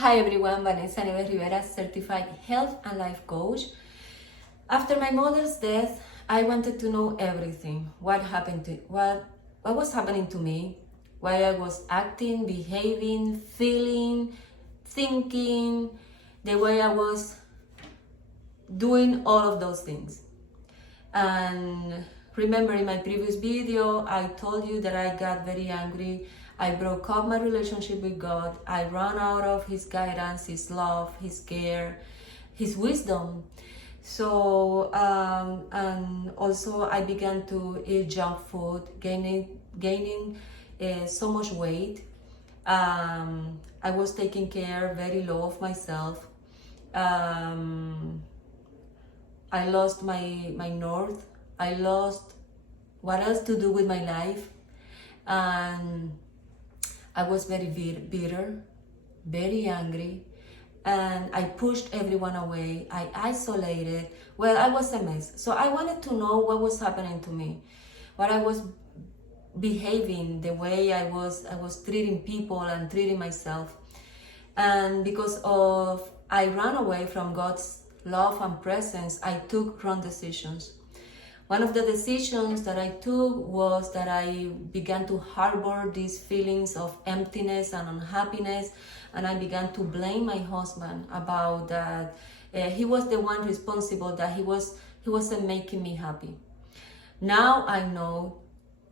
Hi everyone, Vanessa Neves Rivera, certified health and life coach. After my mother's death, I wanted to know everything. What was happening to me, why I was acting, behaving, feeling, thinking, the way I was doing all of those things. And remember, in my previous video, I told you that I got very angry. I broke up my relationship with God. I ran out of His guidance, His love, His care, His wisdom. So, and also I began to eat junk food, gaining so much weight. I was taking care very low of myself. I lost my north. I lost what else to do with my life. And I was very bitter, very angry, and I pushed everyone away. I isolated. Well, I was a mess. So I wanted to know what was happening to me, what I was behaving, the way I was treating people and treating myself. And because of I ran away from God's love and presence, I took wrong decisions. One of the decisions that I took was that I began to harbor these feelings of emptiness and unhappiness, and I began to blame my husband about that. He was the one responsible, that he wasn't making me happy. Now I know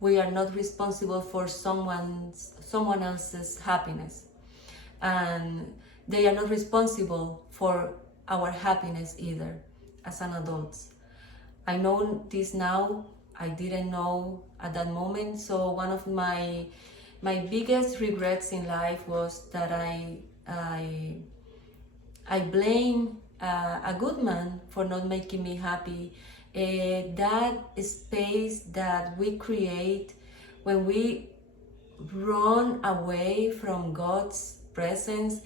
we are not responsible for someone else's happiness, and they are not responsible for our happiness either as an adults. I know this now. I didn't know at that moment. So one of my biggest regrets in life was that I blame a good man for not making me happy. That space that we create when we run away from God's presence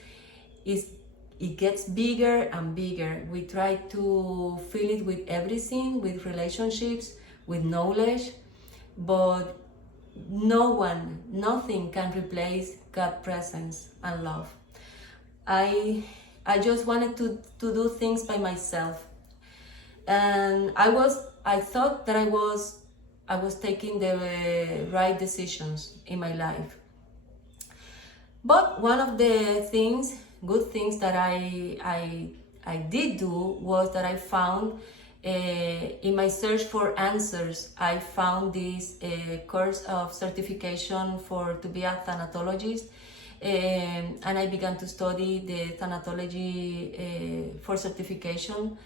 it gets bigger and bigger. We try to fill it with everything, with relationships, with knowledge, but nothing can replace God's presence and love. I just wanted to do things by myself, and I thought that I was taking the right decisions in my life. But one of the good things that I did do was that I found in my search for answers, I found this course of certification to be a thanatologist, and I began to study the thanatology for certification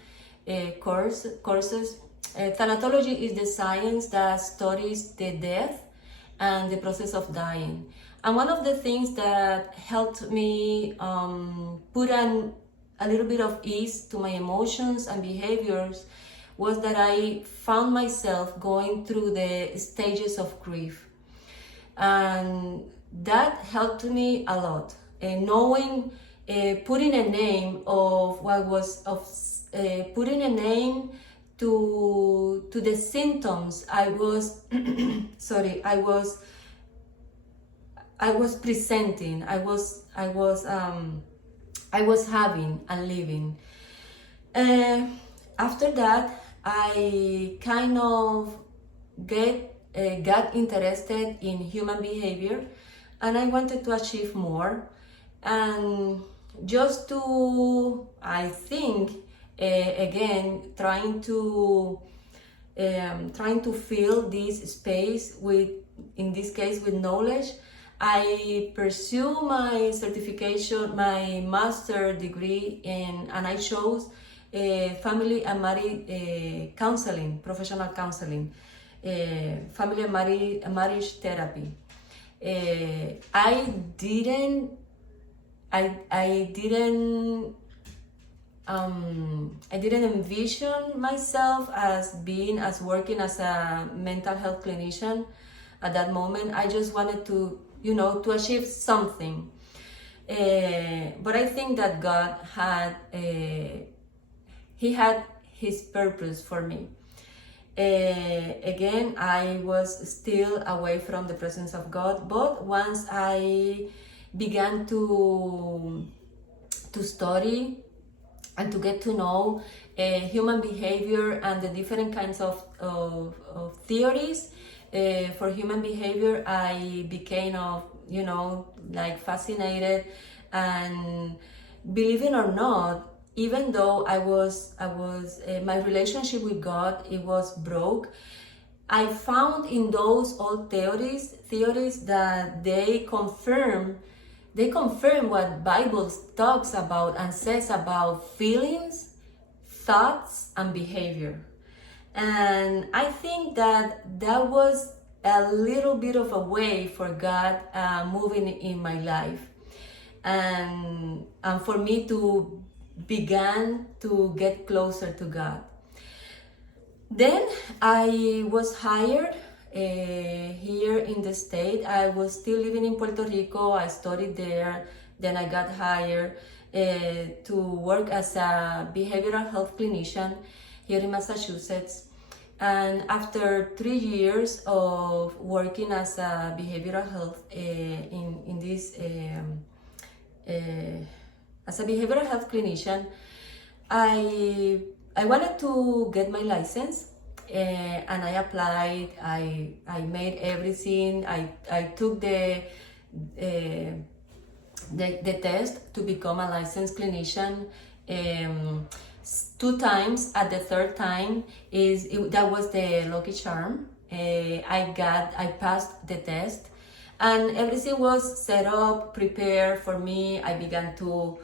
courses. Thanatology is the science that studies the death and the process of dying. And one of the things that helped me put a little bit of ease to my emotions and behaviors was that I found myself going through the stages of grief. And that helped me a lot. Knowing, putting a name of putting a name to the symptoms I was, I was presenting, I was having and living. After that, I kind of got interested in human behavior, and I wanted to achieve more, and just to, I think, again, trying to fill this space with, in this case, with knowledge. I pursue my certification, my master degree and I chose family and marriage counseling, professional counseling, family and marriage therapy. I didn't envision myself as working as a mental health clinician at that moment. I just wanted to achieve something. But I think that God had His purpose for me. Again, I was still away from the presence of God, but once I began to to study and to get to know human behavior and the different kinds of theories for human behavior, I became like fascinated. And believe it or not, even though I was my relationship with God, it was broke, I found in those old theories that they confirm what Bible talks about and says about feelings, thoughts, and behavior. And I think that was a little bit of a way for God moving in my life, and for me to begin to get closer to God. Then I was hired here in the state. I was still living in Puerto Rico. I studied there. Then I got hired to work as a behavioral health clinician here in Massachusetts. And after 3 years of working as a behavioral health in this as a behavioral health clinician, I wanted to get my license, and I applied. I made everything. I took the test to become a licensed clinician 2 times. At the 3rd time that was the lucky charm. I passed the test, and everything was set up, prepared for me. I began to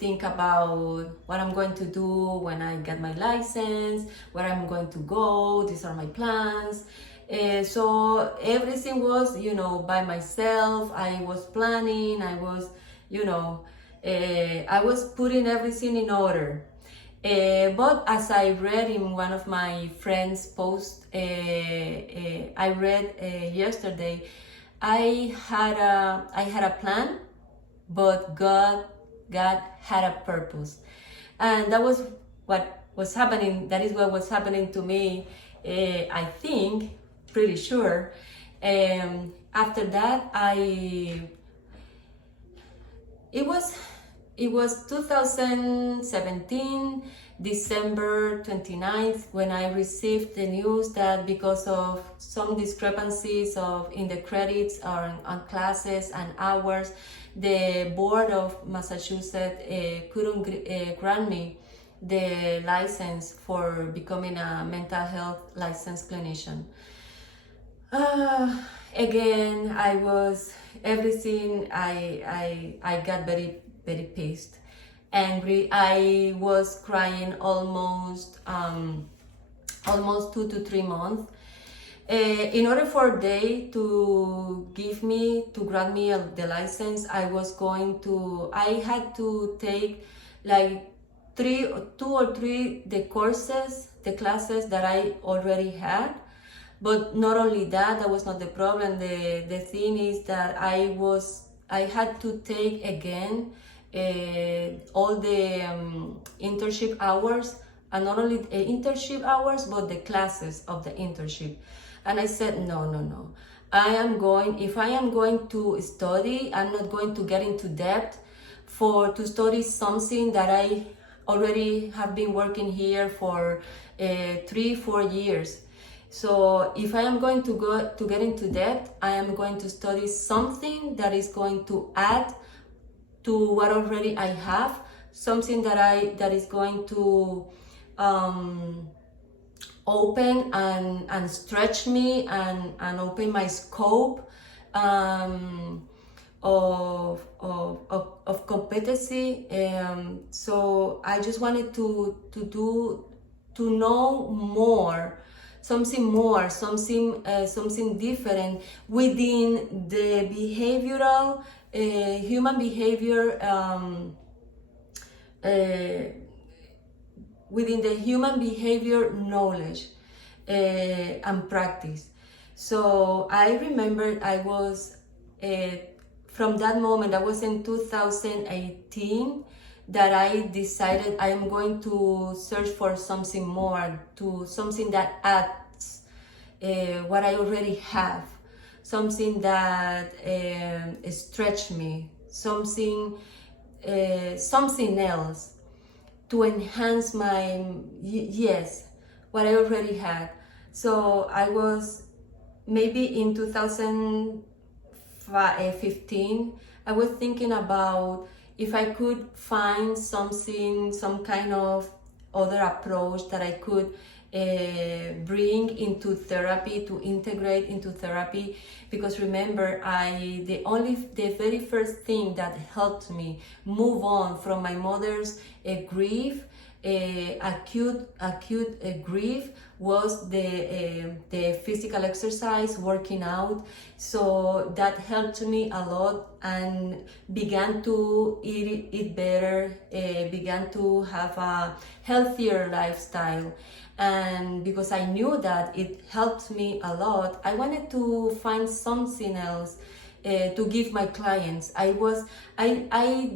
think about what I'm going to do when I get my license, where I'm going to go. These are my plans. So everything was, by myself. I was planning. I was, I was putting everything in order. But as I read in one of my friends' posts, I read yesterday, I had a plan, but God had a purpose, and that was what was happening. That is what was happening to me. I think, pretty sure. After that, it was 2017, December 29th, when I received the news that because of some discrepancies in the credits or on classes and hours, the board of Massachusetts couldn't grant me the license for becoming a mental health licensed clinician. Again, I got very, very pissed, angry. I was crying almost 2 to 3 months. In order for they to grant me the license, I had to take like 2 or 3 the classes that I already had. But not only that was not the problem. The thing is that I had to take again all the internship hours, and not only internship hours, but the classes of the internship. And I said, no. If I am going to study, I'm not going to get into debt to study something that I already have been working here for 3-4 years. So if I am going to get into debt, I am going to study something that is going to add to what already I have, something that is going to open and stretch me and open my scope of competency. So I just wanted to know more, something different within the behavioral human behavior, within the human behavior knowledge and practice. So I remember I was from that moment, that was in 2018, that I decided I am going to search for something more, something that adds what I already have, something that stretch me, something something else to enhance yes, what I already had. So I was maybe in 2015, I was thinking about if I could find something, some kind of other approach that I could bring into therapy, to integrate into therapy. Because remember, the very first thing that helped me move on from my mother's grief, acute grief, was the physical exercise, working out. So that helped me a lot, and began to eat better, began to have a healthier lifestyle. And because I knew that it helped me a lot, I wanted to find something else to give my clients. I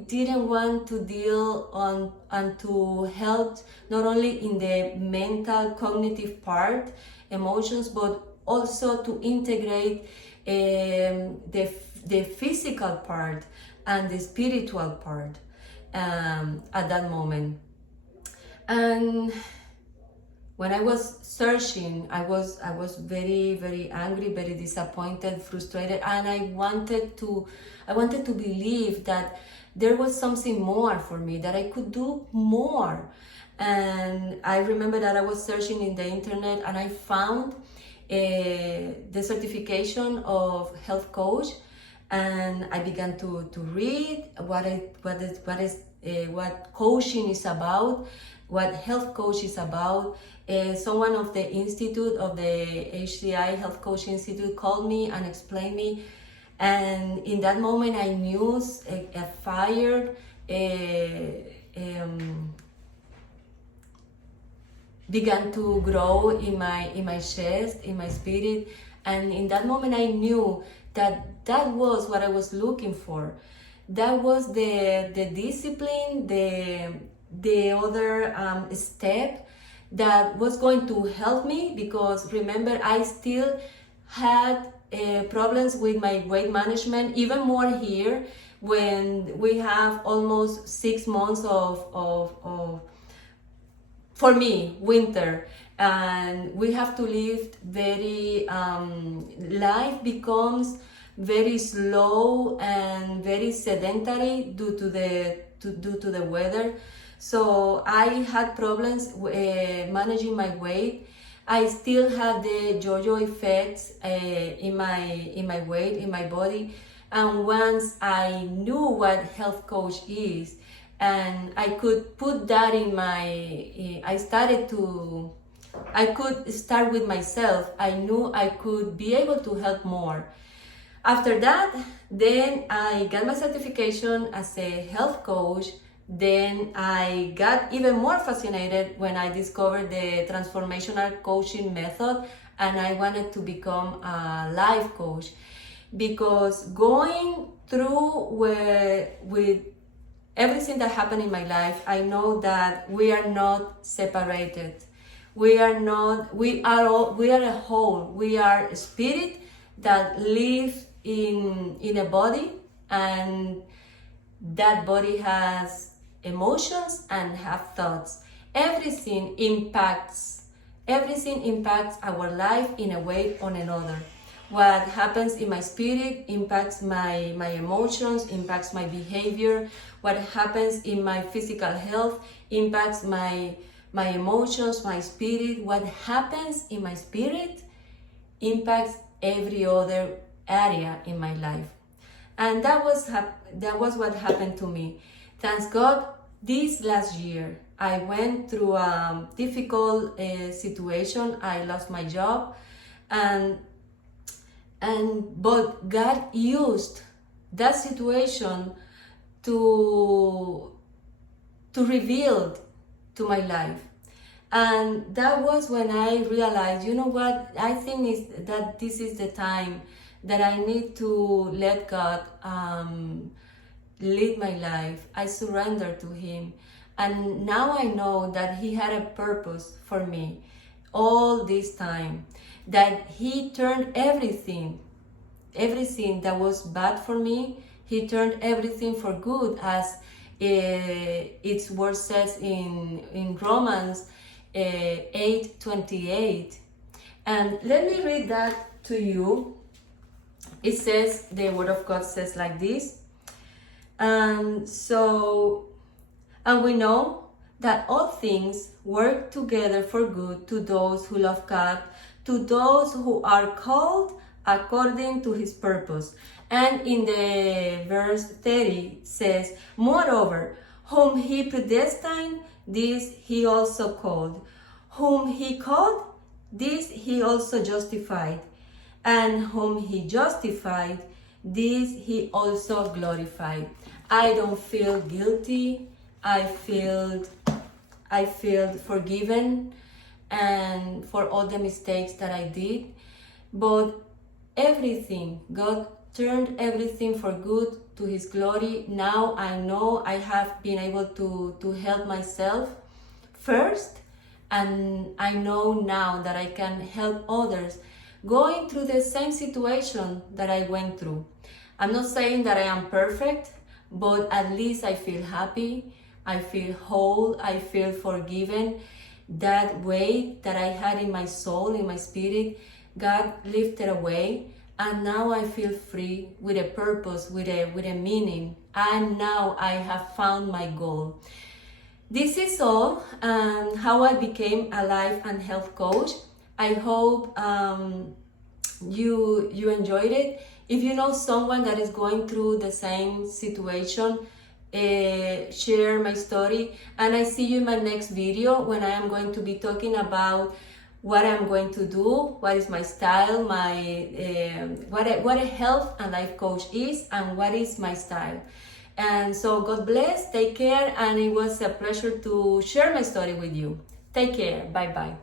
didn't want to deal on and to help not only in the mental cognitive part, emotions, but also to integrate the physical part and the spiritual part at that moment. And when I was searching, I was very, very angry, very disappointed, frustrated, and I wanted to believe that there was something more for me, that I could do more. And I remember that I was searching in the internet, and I found the certification of health coach, and I began to read what coaching is about, what health coach is about. Someone of the institute, of the HCI Health Coach Institute, called me and explained me, and in that moment I knew a fire began to grow in my chest, in my spirit. And in that moment I knew that was what I was looking for. That was the discipline, the other step that was going to help me. Because remember, I still had problems with my weight management, even more here when we have almost 6 months of for me, winter, and we have to live very life becomes very slow and very sedentary due to the weather. So I had problems managing my weight. I still had the yo-yo effects in my weight, in my body. And once I knew what health coach is, and I could put that in I could start with myself. I knew I could be able to help more. After that, then I got my certification as a health coach. Then I got even more fascinated when I discovered the transformational coaching method, and I wanted to become a life coach. Because going through with everything that happened in my life, I know that we are not separated. We are a whole. We are a spirit that lives in a body, and that body has emotions and have thoughts. Everything impacts our life in a way or another. What happens in my spirit impacts my emotions, impacts my behavior. What happens in my physical health impacts my emotions, my spirit. What happens in my spirit impacts every other area in my life. And that was what happened to me. Thanks God, this last year I went through a difficult situation. I lost my job, but God used that situation to reveal to my life. And that was when I realized, you know what, I think is that this is the time that I need to let God lead my life. I surrender to Him. And now I know that He had a purpose for me all this time. That He turned everything that was bad for me, He turned everything for good, as Its word says in Romans 8:28. And let me read that to you. It says, the word of God says like this. And we know that all things work together for good to those who love God, to those who are called according to his purpose. And in the verse 30 says, moreover, whom he predestined, this he also called. Whom he called, this he also justified. And whom he justified, this he also glorified. I don't feel guilty. I feel forgiven and for all the mistakes that I did. But everything, God turned everything for good to his glory. Now I know I have been able to help myself first, and I know now that I can help others going through the same situation that I went through. I'm not saying that I am perfect, but at least I feel happy, I feel whole, I feel forgiven. That weight that I had in my soul, in my spirit, God lifted away, and now I feel free with a purpose, with a meaning, and now I have found my goal. This is all how I became a life and health coach. I hope you enjoyed it. If you know someone that is going through the same situation, share my story, and I see you in my next video when I am going to be talking about what I'm going to do, what is my style, what a health and life coach is, and what is my style. And so God bless, take care, and it was a pleasure to share my story with you. Take care, bye bye.